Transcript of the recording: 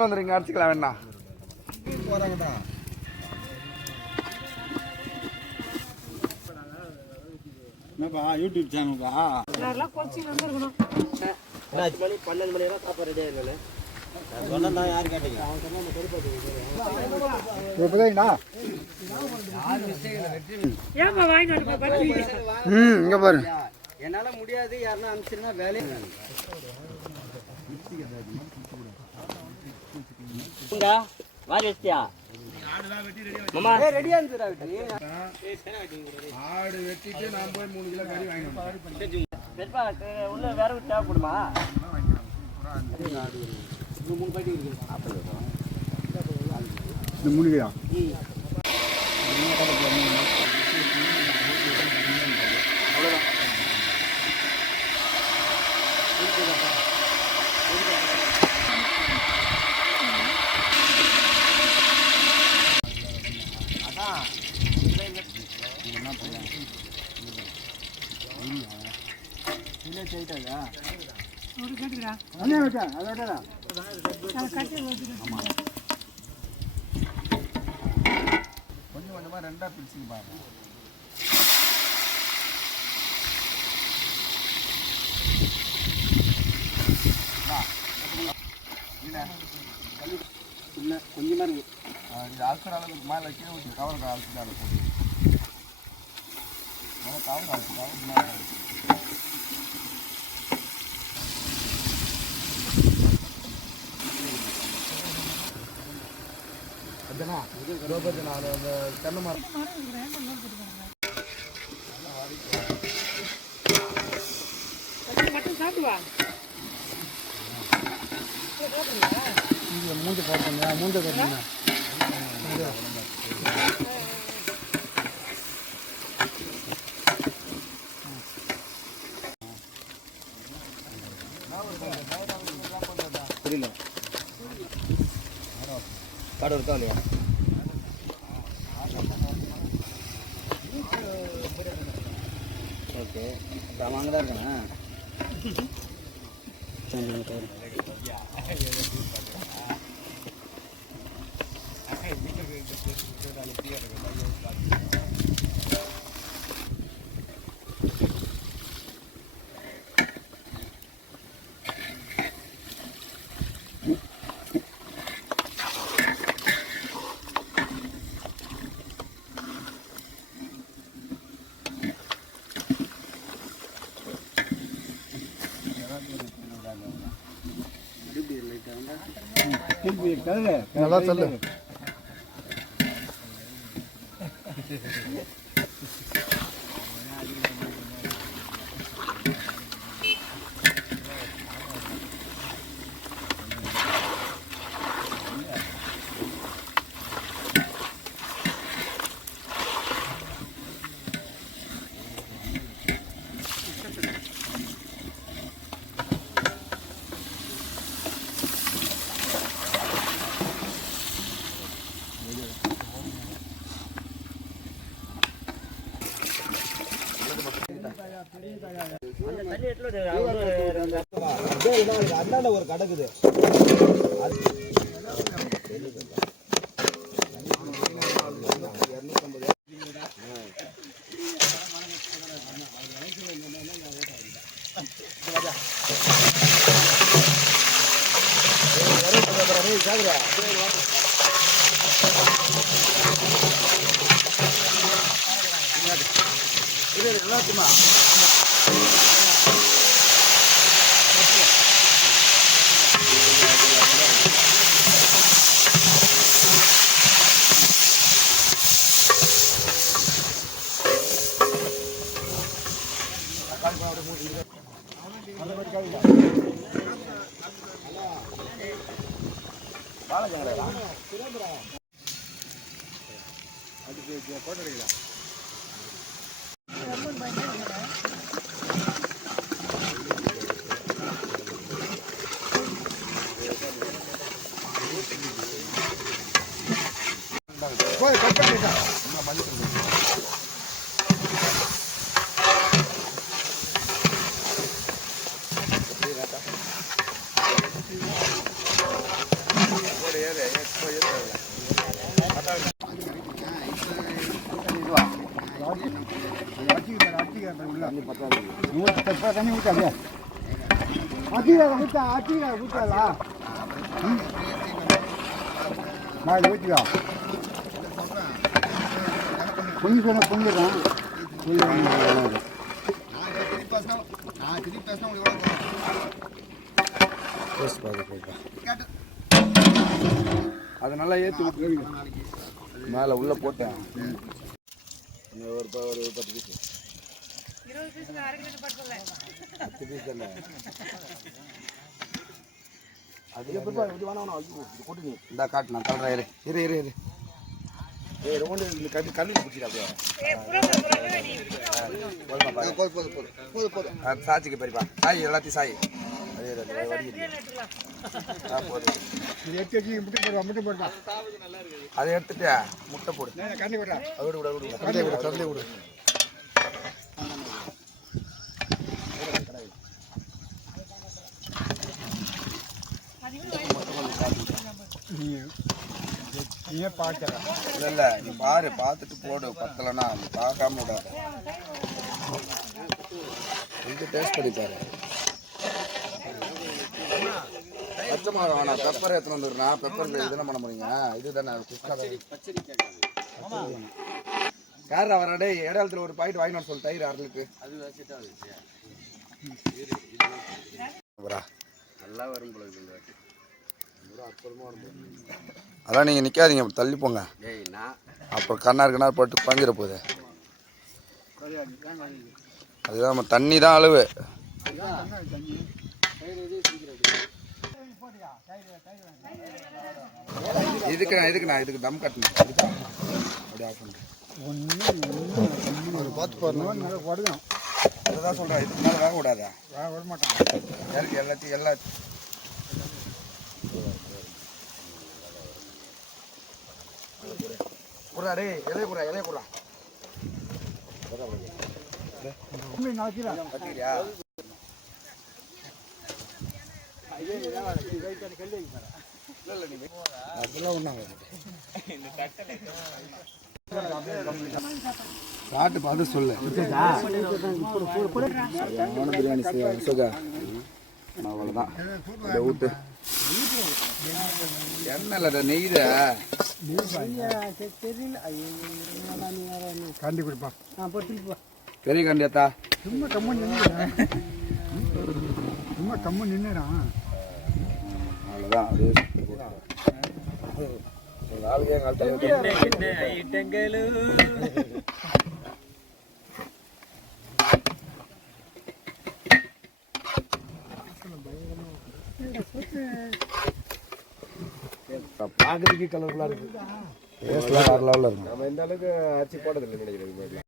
வந்துருங்க அடிச்சுக்கலாம் வேணா போறாங்கடா. என்னப்பா யூடியூப் சேனல்ப்பா நான் கோச்சிங் வந்துருக்கணும். 12 மணி நேரம் சாப்பாடு ரெடியா இருக்கல. நான் சொன்னா யார் கேட்டீங்க? அவன் சொன்னா நம்ம கருப்பாது. எப்படிடா? யார் மிஸ்டேக்ல வெற்றி. ஏமா வாங்கி வந்து பாத்து. இங்க பாரு. என்னால முடியாது யாரனா அனுப்பிச்சினா வேலைய இங்க வாரி வெட்டியா? ஆடுலாம் வெட்டி ரெடியா வச்சு. மாமா ரெடியா இருந்துடா வெட்டி. ஆடு வெட்டிட்டு நான் போய் 3 கிலோ கறி வாங்கினேன். பெருப்பா உள்ள வேற விட்டா போடுமா? இது 3 பாக்கெட் இருக்கு. இந்த 3 கிலோ. கொஞ்சம் கொஞ்சமா ரெண்டா பிரிச்சுங்க பாருங்க. கொஞ்சமா இருக்கு. இது அல்சர் அளவுக்கு மேலே கீழே ஊற்றி கவர் அல்சர் அளவு போட்டு கவர் அல்சர் மேலே அதுனா நான் அந்த தென்னை மரம் மட்டும் சாப்பிடுவா மூஞ்ச காட்டுங்க மூஞ்ச காட்டுங்க. புரியல காடு இருக்கா இல்லையா? ஓகே அப்போ அங்கே தான் இருக்கேன். நல்லா சொல்லு. அண்ணாண்ட ஒரு கடக்குது. எல்லாத்துமா அதுக்கு போட்டோ எடுக்கலாம். போய் கட் பண்ணிட்டா நம்ம பண்ணிட்டு தண்ணி ஊற்றாதே ஊற்றாதா நான் ஊற்றிக்கா கொஞ்சம் சொன்ன பொங்கிடுறான் அது நல்லா ஏற்றி விட்டு மேலே உள்ளே போட்டேன் ஒரு 10 பீஸ் 20 பீஸ் 10 பீஸ் தானே அது எப்படி வேணா போட்டு நீ இந்த காட்டு நான் தள்ளுறேன் இரு கல்லு பிடிச்சிடா போதும் சாச்சிக்கு பெரியப்பா சாய் எல்லாத்தையும் சாய் அதை எடுத்துட்டு முட்டை போடு கண்ணி விட கடலை விடு இல்லை நீ பாரு பார்த்துட்டு போடு பத்தலைன்னா பார்க்காம விடாது கொஞ்சம் டேஸ்ட் பண்ணி பாரு பச்சை மிளகா வேணாம் பெப்பர் எடுத்துன்னு வந்துடுறா பெப்பர் இதுதான் பண்ண முடியுங்க இதுதானே யார் அவரடே இடத்துல ஒரு பாக்கெட் வாங்கினு சொல்லு தயிர் 1/2 லிட்டரு நல்லா வரும் போல அதான் நீங்கள் நிற்காதீங்க தள்ளி போங்க அப்புறம் கண்ணார் போட்டு பங்கிற போகுது அதுதான் நம்ம தண்ணி தான் அளவு இதுக்கு தம் கட்டணும் அப்படியே ஆஃப் பண்ணுறேன் அதுதான் சொல்கிறேன் இதுக்கு மேலே வேக விடாதா விட மாட்டான் எல்லாத்தையும் குறா டே இலைய குறா சாப்பிட்டு பார்த்து சொல்லு பிரியாணி அவ்வளோதான் ஊட்டு எண்ணெயில் நெய்த காண்டி கொடுப்பா பெரிய காண்டியாத்தா சும்மா கம்மு நின்னுறான் அவ்வளோதான் அது பார்க்கறதுக்கு கலர்ஃபுல்லாக இருக்குது டேஸ்ட்லாம் வேறு லெவலில் இருக்கும் நம்ம இந்த அளவுக்கு அரிசி போட்டதில்லை நினைக்கிறேன்